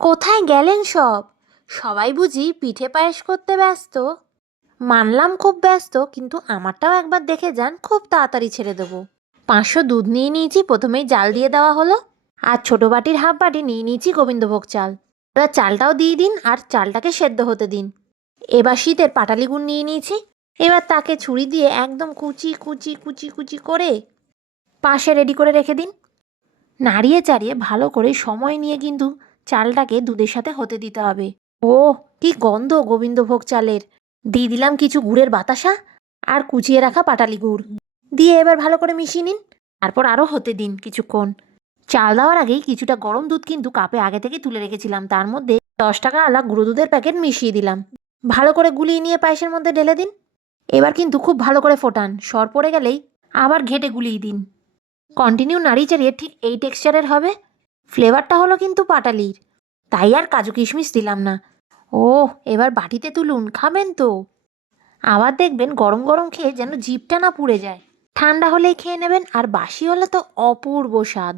কোথায় গেলেন সব? সবাই বুঝি পিঠে পায়েস করতে ব্যস্ত। মানলাম খুব ব্যস্ত, কিন্তু আমারটাও একবার দেখে যান, খুব তাড়াতাড়ি ছেড়ে দেবো। পাঁচশো দুধ নিয়ে নিয়েছি, প্রথমেই জাল দিয়ে দেওয়া হলো। আর ছোটো বাটির হাফ বাটি নিয়ে নিয়েছি গোবিন্দভোগ চাল। ওরা চালটাও দিয়ে দিন আর চালটাকে সেদ্ধ হতে দিন। এবার শীতের পাটালি গুড় নিয়ে নিয়েছি। এবার তাকে ছুরি দিয়ে একদম কুচি কুচি কুচি কুচি করে পাশে রেডি করে রেখে দিন। নাড়িয়ে চাড়িয়ে ভালো করে সময় নিয়ে কিন্তু চালটাকে দুধের সাথে হতে দিতে হবে। ও কি গন্ধ গোবিন্দভোগ চালের। দিয়ে দিলাম কিছু গুড়ের বাতাসা আর কুচিয়ে রাখা পাটালি গুড়। দিয়ে এবার ভালো করে মিশিয়ে নিন, তারপর আরও হতে দিন কিছুক্ষণ। চাল দেওয়ার আগেই কিছুটা গরম দুধ কিন্তু কাপে আগে থেকে তুলে রেখেছিলাম, তার মধ্যে দশ টাকা আলা গুঁড়ো দুধের প্যাকেট মিশিয়ে দিলাম। ভালো করে গুলিয়ে নিয়ে পায়েসের মধ্যে ঢেলে দিন। এবার কিন্তু খুব ভালো করে ফোটান, সর পড়ে গেলেই আবার ঘেটে গুলিয়ে দিন। কন্টিনিউ নাড়িয়ে চাড়িয়ে ঠিক এই টেক্সচারের হবে। ফ্লেভারটা হলো কিন্তু পাটালির। তাই আর কাজু কিশমিশ দিলাম না। ও এবার বাটিতে তুলুন, খাবেন তো। আবার দেখবেন গরম গরম খেয়ে যেন জিভটা না পুড়ে যায়। ঠান্ডা হলেই খেয়ে নেবেন, আর বাসি হলে তো অপূর্ব স্বাদ।